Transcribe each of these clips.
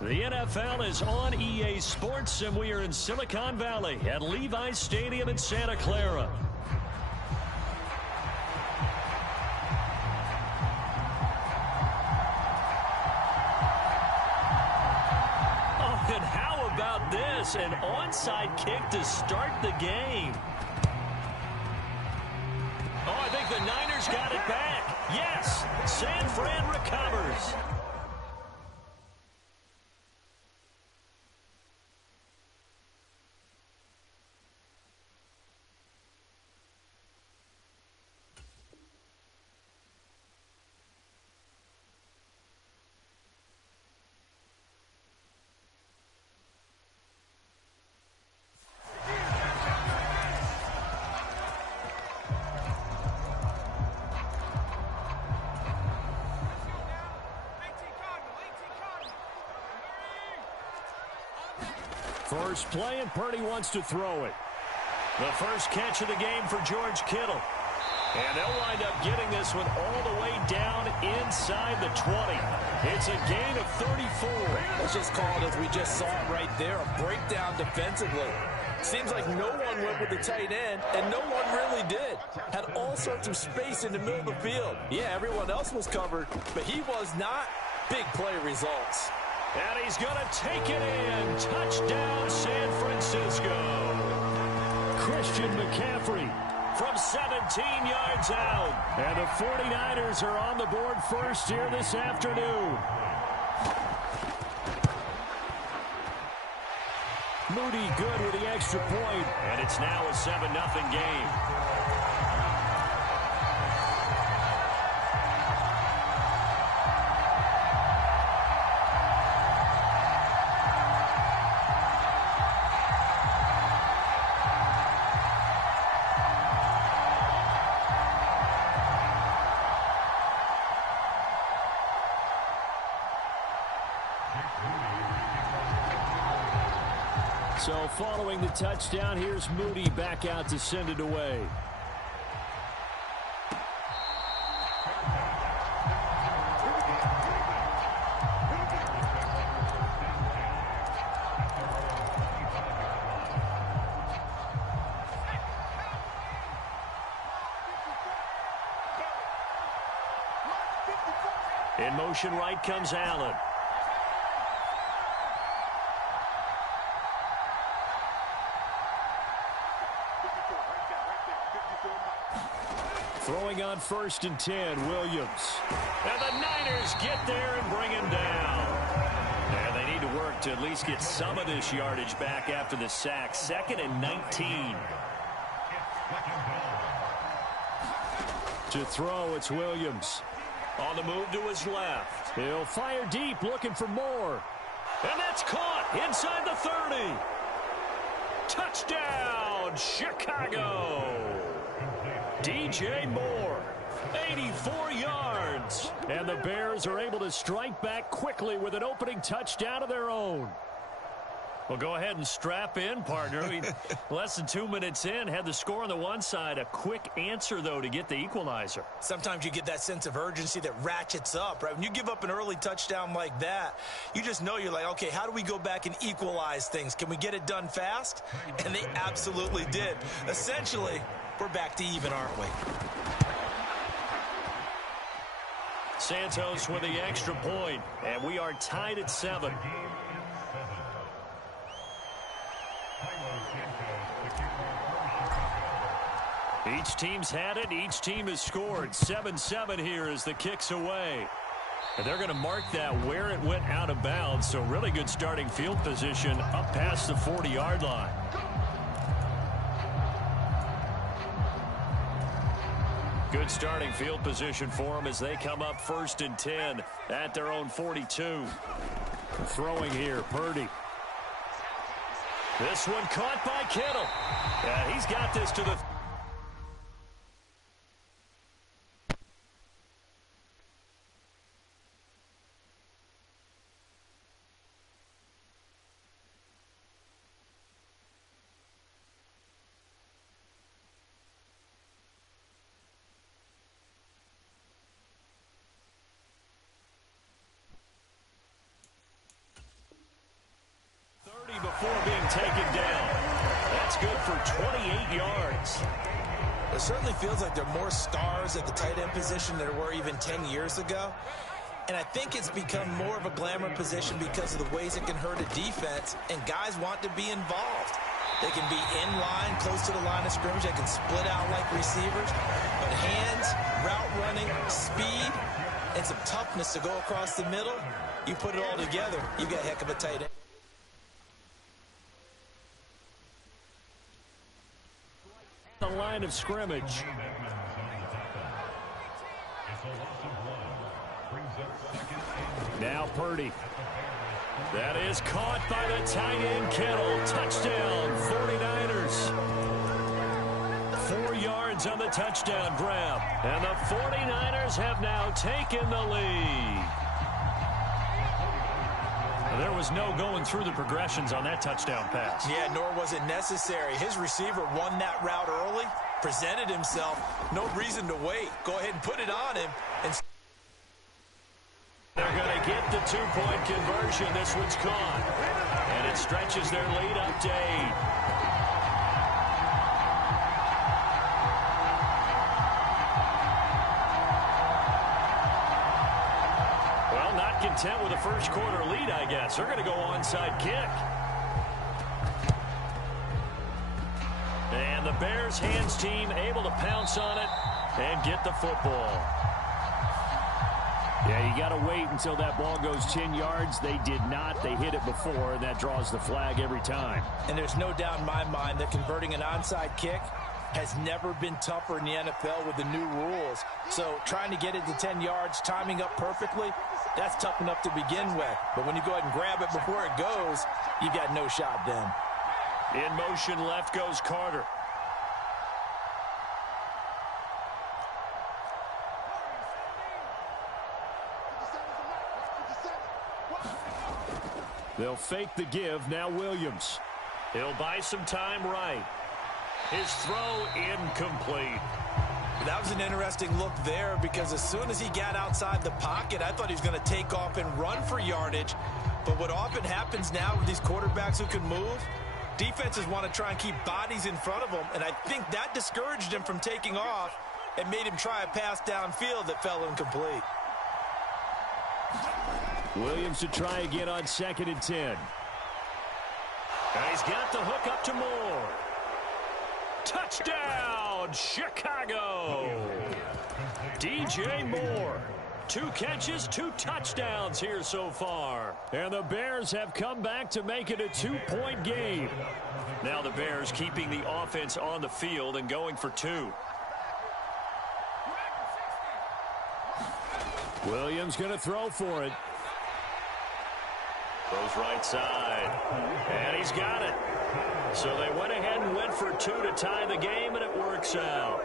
The NFL is on EA Sports, and we are in Silicon Valley at Levi's Stadium in Santa Clara. Oh, and how about this? An onside kick to start the game. Oh, I think the Niners got it back. Yes, San Fran recovers. First play, and Purdy wants to throw it. The first catch of the game for George Kittle. And they'll wind up getting this one all the way down inside the 20. It's a gain of 34. Let's just call it as we just saw it right there, a breakdown defensively. Seems like no one went with the tight end, and no one really did. Had all sorts of space in the middle of the field. Yeah, everyone else was covered, but he was not. Big play results. And he's going to take it in. Touchdown, San Francisco. Christian McCaffrey from 17 yards out. And the 49ers are on the board first here this afternoon. Moody good with the extra point. And it's now a 7-0 game. So following the touchdown, here's Moody back out to send it away. In motion right comes Allen. Throwing on 1st and 10, Williams. And the Niners get there and bring him down. And they need to work to at least get some of this yardage back after the sack. 2nd and 19. To throw, it's Williams. On the move to his left. He'll fire deep, looking for more. And that's caught inside the 30. Touchdown, Chicago. DJ Moore, 84 yards. And the Bears are able to strike back quickly with an opening touchdown of their own. Well, go ahead and strap in, partner. Less than 2 minutes in, had the score on the one side. A quick answer, though, to get the equalizer. Sometimes you get that sense of urgency that ratchets up, right? When you give up an early touchdown like that, you just know you're like, okay, how do we go back and equalize things? Can we get it done fast? And they absolutely did. Essentially, we're back to even, aren't we? Santos with the extra point, and we are tied at 7. Each team's had it. Each team has scored. 7-7 here as the kick's away. And they're going to mark that where it went out of bounds. So really good starting field position up past the 40-yard line. Good starting field position for them as they come up 1st and 10 at their own 42. Throwing here, Purdy. This one caught by Kittle. Yeah, he's got this to the... before being taken down. That's good for 28 yards. It certainly feels like there are more stars at the tight end position than there were even 10 years ago. And I think it's become more of a glamour position because of the ways it can hurt a defense, and guys want to be involved. They can be in line, close to the line of scrimmage. They can split out like receivers. But hands, route running, speed, and some toughness to go across the middle, you put it all together, you've got a heck of a tight end. The line of scrimmage. Now Purdy. That is caught by the tight end Kittle. Touchdown, 49ers. 4 yards on the touchdown grab. And the 49ers have now taken the lead. There was no going through the progressions on that touchdown pass. Yeah, nor was it necessary. His receiver won that route early, presented himself. No reason to wait. Go ahead and put it on him. And they're going to get the two-point conversion. This one's caught. And it stretches their lead up to 8. Well, not content with a first-quarter lead, I guess. They're going to go onside kick. And the Bears hands team able to pounce on it and get the football. Yeah, you got to wait until that ball goes 10 yards. They did not. They hit it before, and that draws the flag every time. And there's no doubt in my mind that converting an onside kick has never been tougher in the NFL with the new rules. So trying to get it to 10 yards, timing up perfectly, that's tough enough to begin with. But when you go ahead and grab it before it goes, you've got no shot then. In motion, left goes Carter. They'll fake the give. Now Williams. He'll buy some time right. His throw incomplete. That was an interesting look there because as soon as he got outside the pocket, I thought he was going to take off and run for yardage. But what often happens now with these quarterbacks who can move, defenses want to try and keep bodies in front of them, and I think that discouraged him from taking off and made him try a pass downfield that fell incomplete. Williams to try again on 2nd and 10. And he's got the hook up to Moore. Touchdown, Chicago. DJ Moore. 2 catches, 2 touchdowns here so far. And the Bears have come back to make it a 2-point game. Now the Bears keeping the offense on the field and going for 2. Williams going to throw for it. Goes right side. And he's got it. So they went ahead and went for 2 to tie the game, and it works out.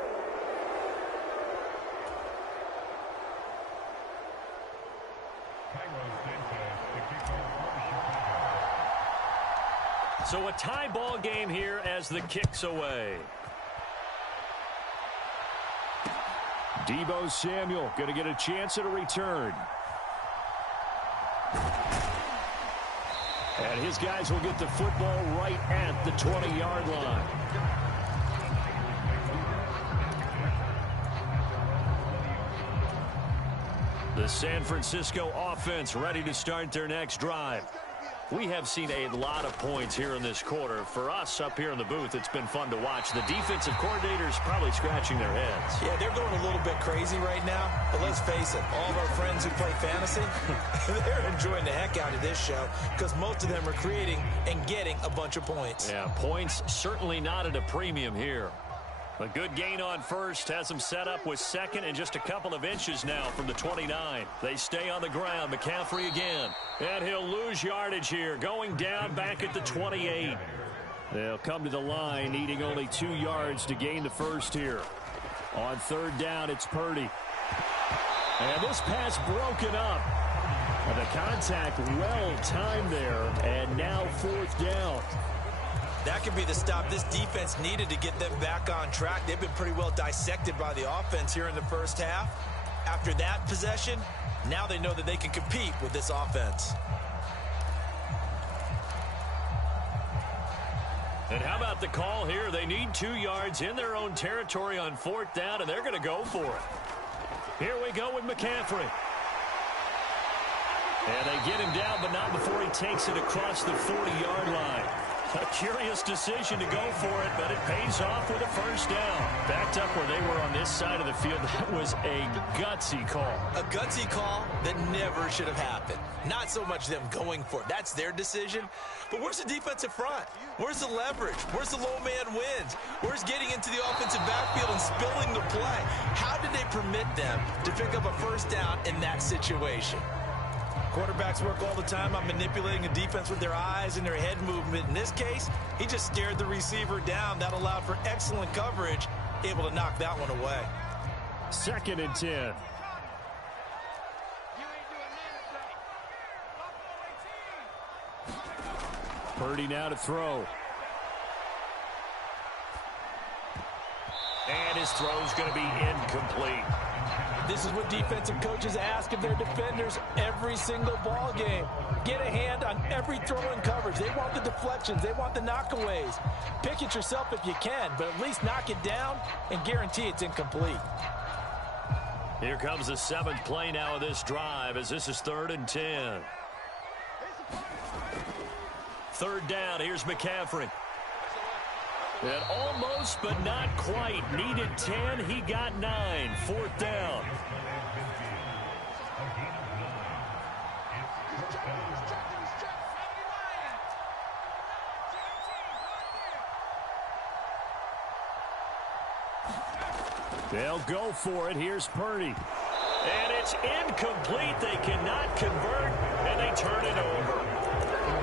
So a tie ball game here as the kick's away. Deebo Samuel going to get a chance at a return. And his guys will get the football right at the 20-yard line. The San Francisco offense ready to start their next drive. We have seen a lot of points here in this quarter. For us up here in the booth, it's been fun to watch. The defensive coordinators probably scratching their heads. Yeah, they're going a little bit crazy right now. But let's face it, all of our friends who play fantasy, they're enjoying the heck out of this show because most of them are creating and getting a bunch of points. Yeah, points certainly not at a premium here. A good gain on first has them set up with 2nd and just a couple of inches now from the 29. They stay on the ground. McCaffrey again. And he'll lose yardage here, going down back at the 28. They'll come to the line, needing only 2 yards to gain the first here. On 3rd down, it's Purdy. And this pass broken up. And the contact well timed there. And now 4th down. That could be the stop this defense needed to get them back on track. They've been pretty well dissected by the offense here in the first half. After that possession, now they know that they can compete with this offense. And how about the call here? They need 2 yards in their own territory on 4th down, and they're going to go for it. Here we go with McCaffrey. And they get him down, but not before he takes it across the 40-yard line. A curious decision to go for it, but it pays off with a first down. Backed up where they were on this side of the field, that was a gutsy call. A gutsy call that never should have happened. Not so much them going for it. That's their decision. But where's the defensive front? Where's the leverage? Where's the low man wins? Where's getting into the offensive backfield and spilling the play? How did they permit them to pick up a first down in that situation? Quarterbacks work all the time on manipulating a defense with their eyes and their head movement. In this case, he just stared the receiver down. That allowed for excellent coverage, able to knock that one away. 2nd and 10. Purdy now to throw. And his throw's going to be incomplete. This is what defensive coaches ask of their defenders every single ball game. Get a hand on every throw in coverage. They want the deflections. They want the knockaways. Pick it yourself if you can, but at least knock it down and guarantee it's incomplete. Here comes the 7th play now of this drive as this is 3rd and 10. 3rd down. Here's McCaffrey. And almost, but not quite. Needed 10. He got 9. 4th down. They'll go for it. Here's Purdy. And it's incomplete. They cannot convert, and they turn it over.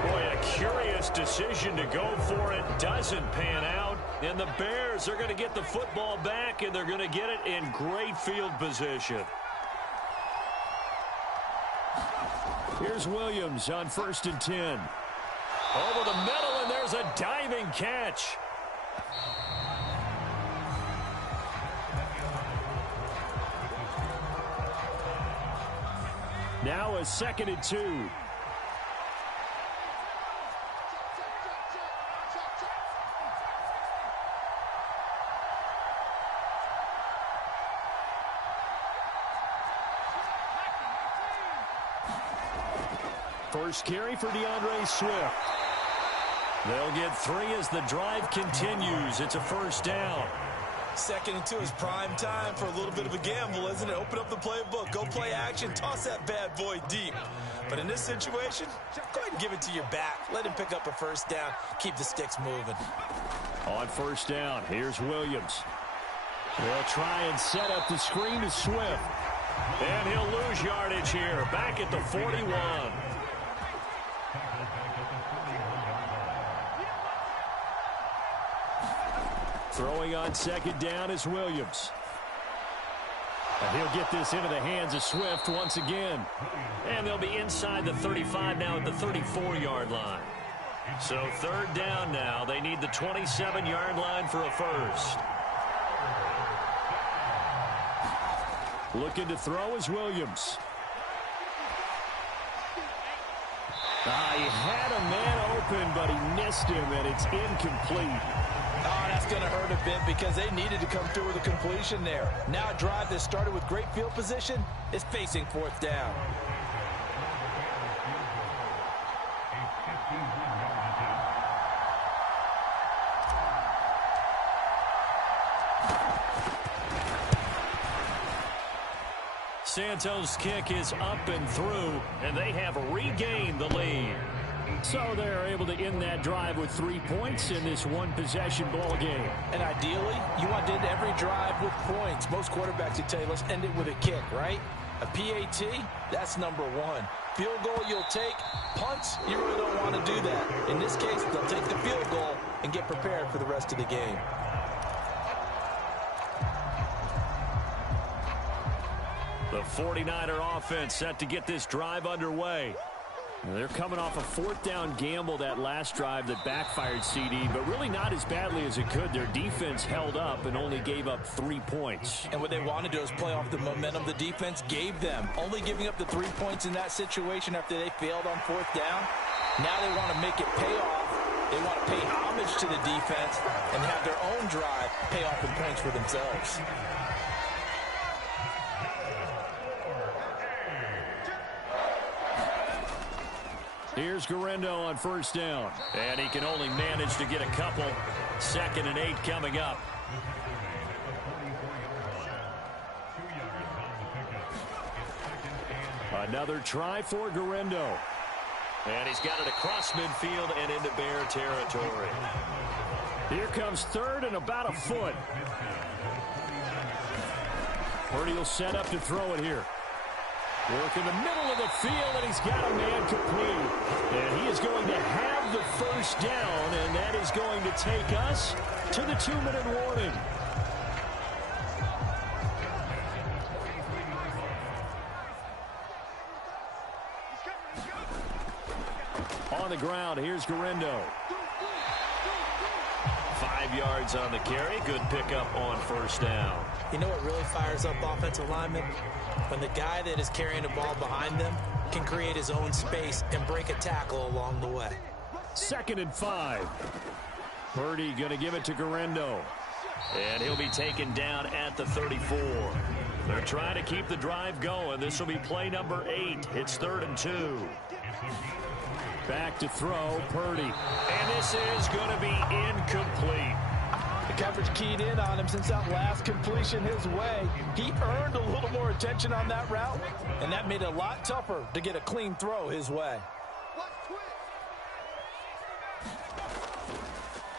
Boy, a curious decision to go for it. Doesn't pan out. And the Bears are going to get the football back, and they're going to get it in great field position. Here's Williams on 1st and 10. Over the middle, and there's a diving catch. Now a 2nd and 2. First carry for DeAndre Swift. They'll get 3 as the drive continues. It's a first down. 2nd and 2 is prime time for a little bit of a gamble, isn't it? Open up the playbook, go play action, toss that bad boy deep. But in this situation, go ahead and give it to your back. Let him pick up a first down. Keep the sticks moving. On first down, here's Williams. They'll try and set up the screen to Swift. And he'll lose yardage here. Back at the 41. Throwing on 2nd down is Williams. And he'll get this into the hands of Swift once again. And they'll be inside the 35 now at the 34-yard line. So 3rd down now. They need the 27-yard line for a first. Looking to throw is Williams. He had a man open, but he missed him, and it's incomplete. Oh, that's going to hurt a bit because they needed to come through with a completion there. Now a drive that started with great field position is facing 4th down. Santos' kick is up and through, and they have regained the lead. So they're able to end that drive with 3 points in this one-possession ball game. And ideally, you want to end every drive with points. Most quarterbacks would tell you, let's end it with a kick, right? A PAT, that's number 1. Field goal you'll take. Punts, you really don't want to do that. In this case, they'll take the field goal and get prepared for the rest of the game. The 49er offense set to get this drive underway. They're coming off a 4th down gamble that last drive that backfired, CD, but really not as badly as it could. Their defense held up and only gave up 3 points. And what they want to do is play off the momentum the defense gave them. Only giving up the 3 points in that situation after they failed on 4th down. Now they want to make it pay off They want to pay homage to the defense and have their own drive pay off in points for themselves. Here's Garendo on first down. And he can only manage to get a couple. 2nd and 8 coming up. Another try for Garendo. And he's got it across midfield and into Bear territory. Here comes 3rd and about a foot. Purdy will set up to throw it here. Work in the middle of the field, and he's got a man complete. And he is going to have the first down, and that is going to take us to the 2-minute warning. On the ground, here's Garendo. 5 yards on the carry. Good pickup on first down. You know what really fires up offensive linemen? When the guy that is carrying the ball behind them can create his own space and break a tackle along the way. 2nd and 5. Purdy going to give it to Garendo. And he'll be taken down at the 34. They're trying to keep the drive going. This will be play number 8. It's 3rd and 2. Back to throw, Purdy. And this is going to be incomplete. The coverage keyed in on him since that last completion his way. He earned a little more attention on that route, and that made it a lot tougher to get a clean throw his way.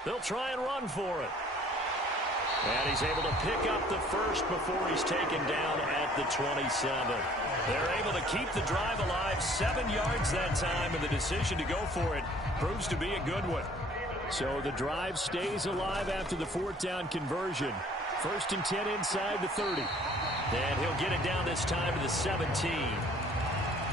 They'll try and run for it. And he's able to pick up the first before he's taken down at the 27. They're able to keep the drive alive, 7 yards that time, and the decision to go for it proves to be a good one. So the drive stays alive after the 4th down conversion. 1st and 10 inside the 30. And he'll get it down this time to the 17.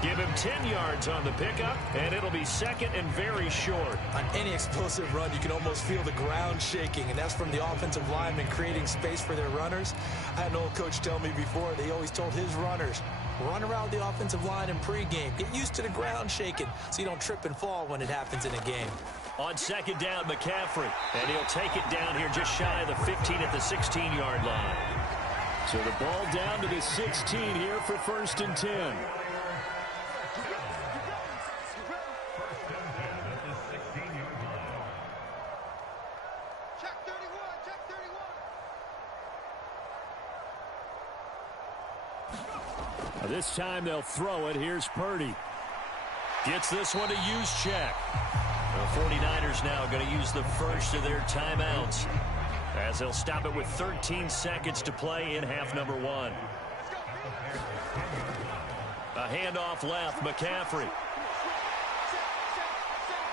Give him 10 yards on the pickup, and it'll be 2nd and very short. On any explosive run, you can almost feel the ground shaking, and that's from the offensive linemen creating space for their runners. I had an old coach tell me before, they always told his runners, run around the offensive line in pregame. Get used to the ground shaking so you don't trip and fall when it happens in a game. On 2nd down, McCaffrey, and he'll take it down here just shy of the 15 at the 16-yard line. So the ball down to the 16 here for 1st and 10. This time they'll throw it. Here's Purdy. Gets this one to Justt-TK. The 49ers now going to use the first of their timeouts as they'll stop it with 13 seconds to play in half number 1. A handoff left, McCaffrey.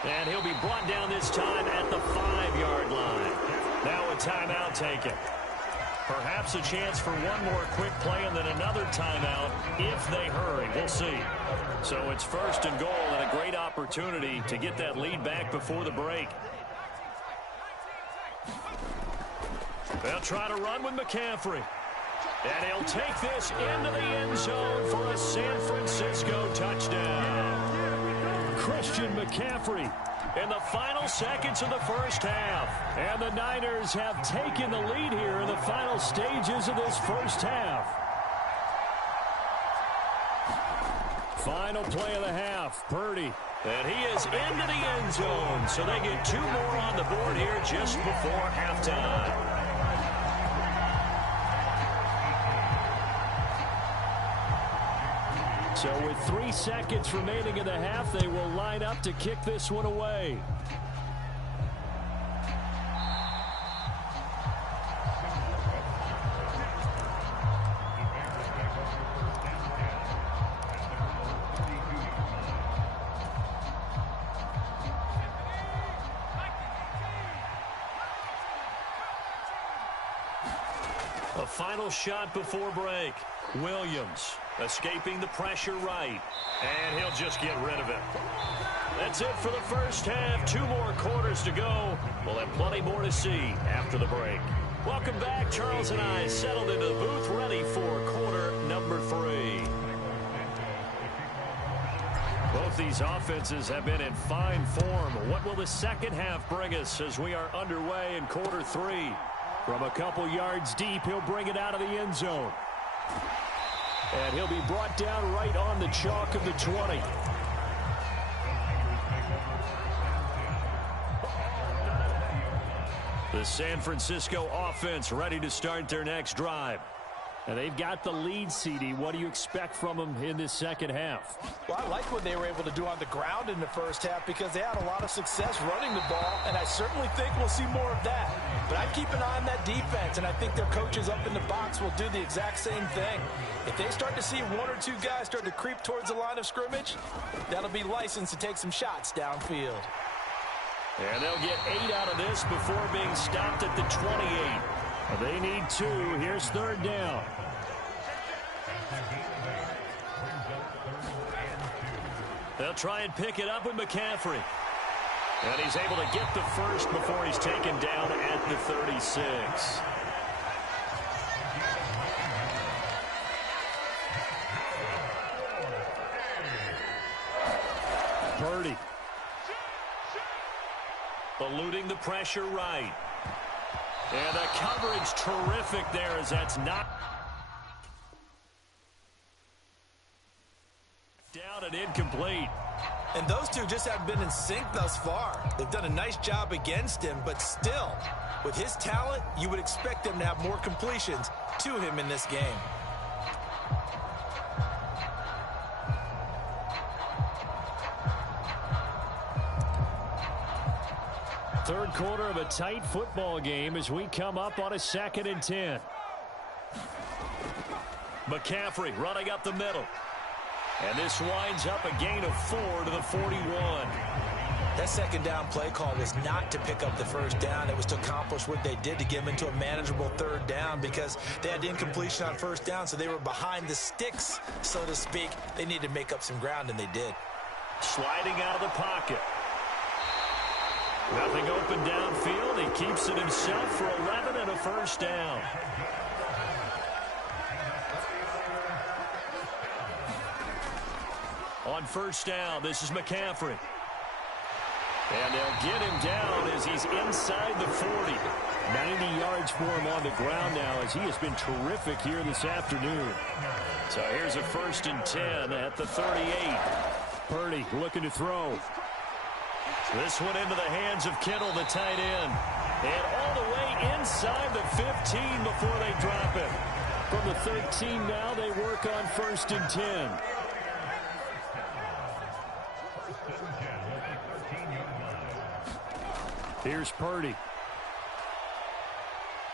And he'll be brought down this time at the 5-yard line. Now a timeout taken. Perhaps a chance for one more quick play and then another timeout if they hurry. We'll see. So it's 1st and goal and a great opportunity to get that lead back before the break. They'll try to run with McCaffrey. And he'll take this into the end zone for a San Francisco touchdown. Christian McCaffrey in the final seconds of the first half. And the Niners have taken the lead here in the final stages of this first half. Final play of the half, Purdy. And he is into the end zone. So they get 2 more on the board here just before halftime. So with 3 seconds remaining in the half, they will line up to kick this one away. A final shot before break. Williams escaping the pressure right. And he'll just get rid of it. That's it for the first half. 2 more quarters to go. We'll have plenty more to see after the break. Welcome back. Charles and I settled into the booth ready for quarter number 3. Both Both these offenses have been in fine form. What will the second half bring us as we are underway in quarter 3? From a couple yards deep, he'll bring it out of the end zone. And he'll be brought down right on the chalk of the 20. The San Francisco offense ready to start their next drive. And they've got the lead, CD. What do you expect from them in this second half? Well, I like what they were able to do on the ground in the first half because they had a lot of success running the ball, and I certainly think we'll see more of that. But I keep an eye on that defense, and I think their coaches up in the box will do the exact same thing. If they start to see one or two guys start to creep towards the line of scrimmage, that'll be licensed to take some shots downfield. And they'll get 8 out of this before being stopped at the 28. They need 2. Here's third down. They'll try and pick it up with McCaffrey. And he's able to get the first before he's taken down at the 36. Purdy. Eluding the pressure right. And the coverage terrific there as that's not down and incomplete. And those two just haven't been in sync thus far. They've done a nice job against him, but still, with his talent, you would expect them to have more completions to him in this game. Third quarter of a tight football game as we come up on a 2nd and 10. McCaffrey running up the middle. And this winds up a gain of 4 to the 41. That second down play call was not to pick up the first down. It was to accomplish what they did to get them into a manageable third down because they had incompletion on first down, so they were behind the sticks, so to speak. They needed to make up some ground, and they did. Sliding out of the pocket. Nothing open downfield. He keeps it himself for 11 and a first down. On first down, this is McCaffrey. And they'll get him down as he's inside the 40. 90 yards for him on the ground now as he has been terrific here this afternoon. So here's a 1st and 10 at the 38. Purdy looking to throw. This one into the hands of Kittle, the tight end. And all the way inside the 15 before they drop it. From the 13 now, they work on 1st and 10. Here's Purdy.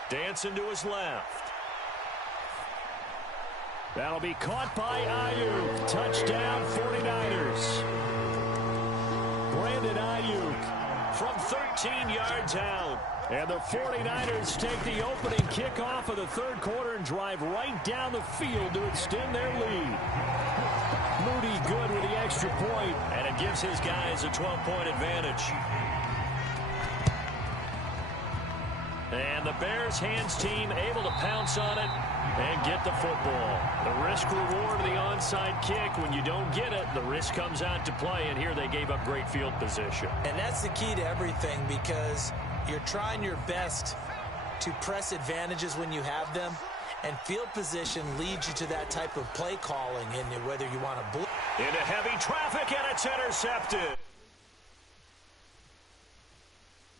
Dancing to his left. That'll be caught by Ayuk. Touchdown, 49ers. Brandon Ayuk from 13 yards out. And the 49ers take the opening kickoff of the third quarter and drive right down the field to extend their lead. Moody good with the extra point, and it gives his guys a 12-point advantage. And the Bears hands team able to pounce on it and get the football. The risk-reward of the onside kick, when you don't get it, the risk comes out to play, and here they gave up great field position. And that's the key to everything because you're trying your best to press advantages when you have them, and field position leads you to that type of play calling, and whether you want to... Into heavy traffic, and it's intercepted.